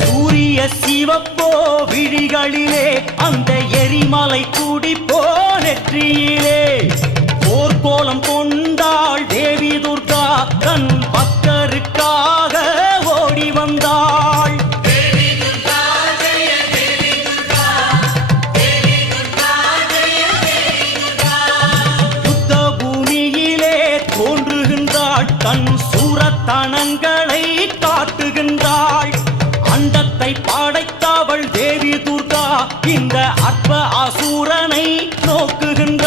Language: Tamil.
சூரிய சிவப்போ விழிகளிலே அந்த எரிமலை துடிப்போ நெற்றியிலே. போர்க்கோலம் கொண்டாள் தேவி துர்கா தன் பக்தருக்காக ஓடி வந்தாள். தன் சூரத்தனங்களை காட்டுகின்றாள். அண்டத்தை பாடைத்தாவள் தேவி துர்கா. இந்த அற்ப அசூரனை நோக்குகின்ற